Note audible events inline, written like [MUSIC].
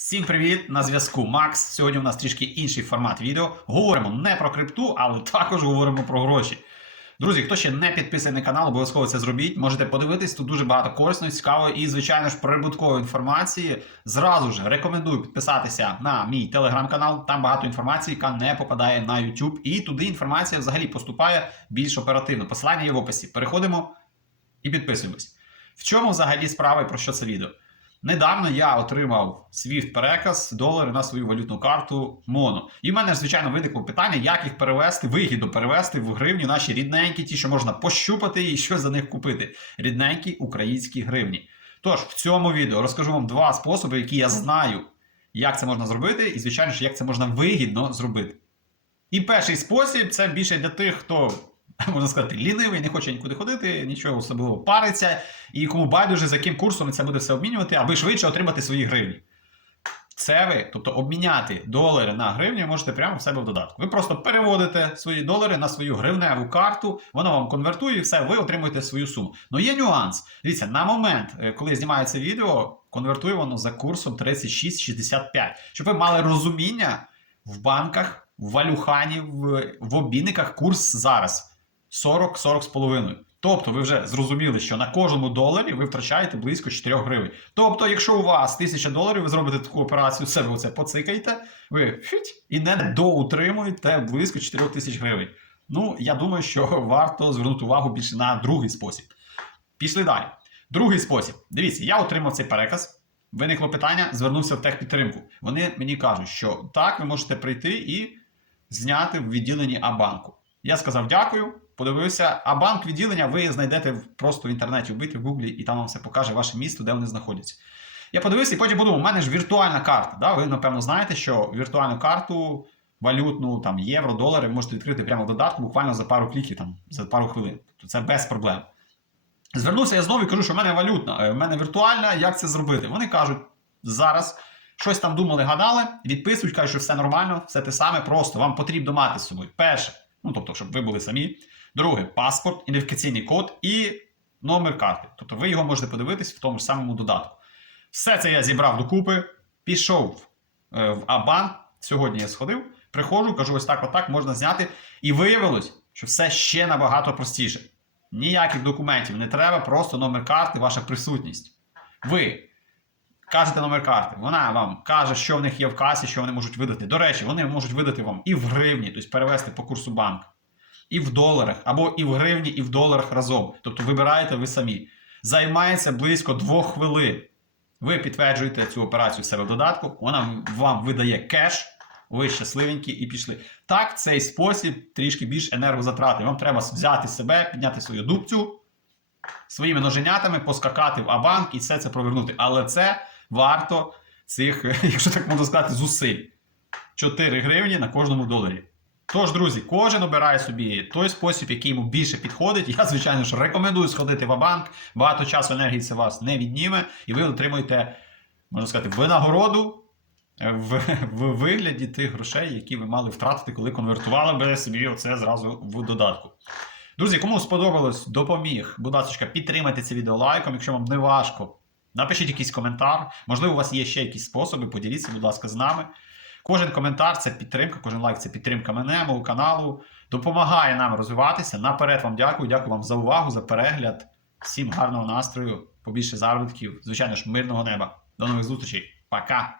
Всім привіт! На зв'язку Макс. Сьогодні у нас трішки інший формат відео. Говоримо не про крипту, але також говоримо про гроші. Друзі, хто ще не підписаний на канал, обов'язково це зробіть. Можете подивитись, тут дуже багато корисної, цікавої і, звичайно ж, прибуткової інформації. Зразу ж рекомендую підписатися на мій телеграм-канал. Там багато інформації, яка не попадає на YouTube. І туди інформація взагалі поступає більш оперативно. Посилання є в описі. Переходимо і підписуємось. В чому взагалі справа і про що це відео? Недавно я отримав SWIFT переказ долари на свою валютну карту Моно. І в мене звичайно, виникло питання, як їх перевести, вигідно перевести в гривні наші рідненькі, ті, що можна пощупати і щось за них купити. Рідненькі українські гривні. Тож, в цьому відео розкажу вам два способи, які я знаю, як це можна зробити, і, звичайно ж, як це можна вигідно зробити. І перший спосіб це більше для тих, хто. [LAUGHS] Можна сказати, лінивий, не хоче нікуди ходити, нічого особливо париться, і кому байдуже, за яким курсом це буде все обмінювати, аби швидше отримати свої гривні. Це ви, тобто обміняти долари на гривні, можете прямо в себе в додатку. Ви просто переводите свої долари на свою гривневу карту, вона вам конвертує і все, ви отримуєте свою суму. Ну є нюанс. Дивіться, на момент, е, коли знімаю це відео, конвертує воно за курсом 36,65. Щоб ви мали розуміння в банках, в валюхані, в, в обмінниках курс зараз 40-40 з половиною. Тобто ви вже зрозуміли, що на кожному доларі ви втрачаєте близько 4 гривень. Тобто, якщо у вас 1000 доларів, ви зробите таку операцію, себе оце поцикаєте, ви фють, і не доутримуєте близько 4 тисяч гривень. Ну, я думаю, що [LAUGHS] варто звернути увагу більше на другий спосіб. Пішли далі. Другий спосіб. Дивіться, я отримав цей переказ. Виникло питання, звернувся в техпідтримку. Вони мені кажуть, що так, ви можете прийти і зняти в відділенні Абанку. Я сказав дякую, подивився, а банк відділення ви знайдете просто в інтернеті, вбити в Гуглі, і там вам все покаже ваше місто, де вони знаходяться. Я подивився і потім подумав, у мене ж віртуальна карта. Да? Ви, напевно, знаєте, що віртуальну карту валютну, там, євро, долари, ви можете відкрити прямо в додатку буквально за пару кліків, там, за пару хвилин. Тобто це без проблем. Звернувся я знову і кажу, що в мене валютна, е, в мене віртуальна, як це зробити? Вони кажуть, зараз щось там думали, гадали, відписують, кажуть, що все нормально, все те саме, просто вам потрібно мати з собою. Перше, ну тобто, щоб ви були самі. Друге, паспорт, ідентифікаційний код і номер карти. Тобто ви його можете подивитись в тому ж самому додатку. Все це я зібрав докупи, пішов е, в Абан. Сьогодні я сходив, приходжу, кажу, ось так, отак можна зняти. І виявилось, що все ще набагато простіше. Ніяких документів не треба, просто номер карти, ваша присутність. Ви кажете номер карти, вона вам каже, що в них є в касі, що вони можуть видати. До речі, вони можуть видати вам і в гривні, тобто перевести по курсу банку, і в доларах, або і в гривні, і в доларах разом. Тобто вибираєте ви самі. Займається близько двох хвилин. Ви підтверджуєте цю операцію себе в додатку, вона вам видає кеш, ви щасливенькі і пішли. Так, цей спосіб трішки більш енергозатратний. Вам треба взяти себе, підняти свою дубцю своїми ноженятами, поскакати в Абанк і все це провернути. Але це варто цих, [LAUGHS] якщо так можна сказати, зусиль. 4 гривні на кожному доларі. Тож, друзі, кожен обирає собі той спосіб, який йому більше підходить. Я, звичайно ж, рекомендую сходити в банк. Багато часу енергії це вас не відніме, і ви отримуєте, можна сказати, винагороду е, в, [LAUGHS] в вигляді тих грошей, які ви мали втратити, коли конвертували би собі оце зразу в додатку. Друзі, кому сподобалось, допоміг, будь ласка, підтримайте це відео лайком, якщо вам не важко. Напишіть якийсь коментар. Можливо, у вас є ще якісь способи, поділіться, будь ласка, з нами. Кожен коментар це підтримка, кожен лайк це підтримка мене, мого каналу. Допомагає нам розвиватися. Наперед вам дякую. Дякую вам за увагу, за перегляд. Всім гарного настрою, побільше заробітків, звичайно ж, мирного неба. До нових зустрічей. Пока!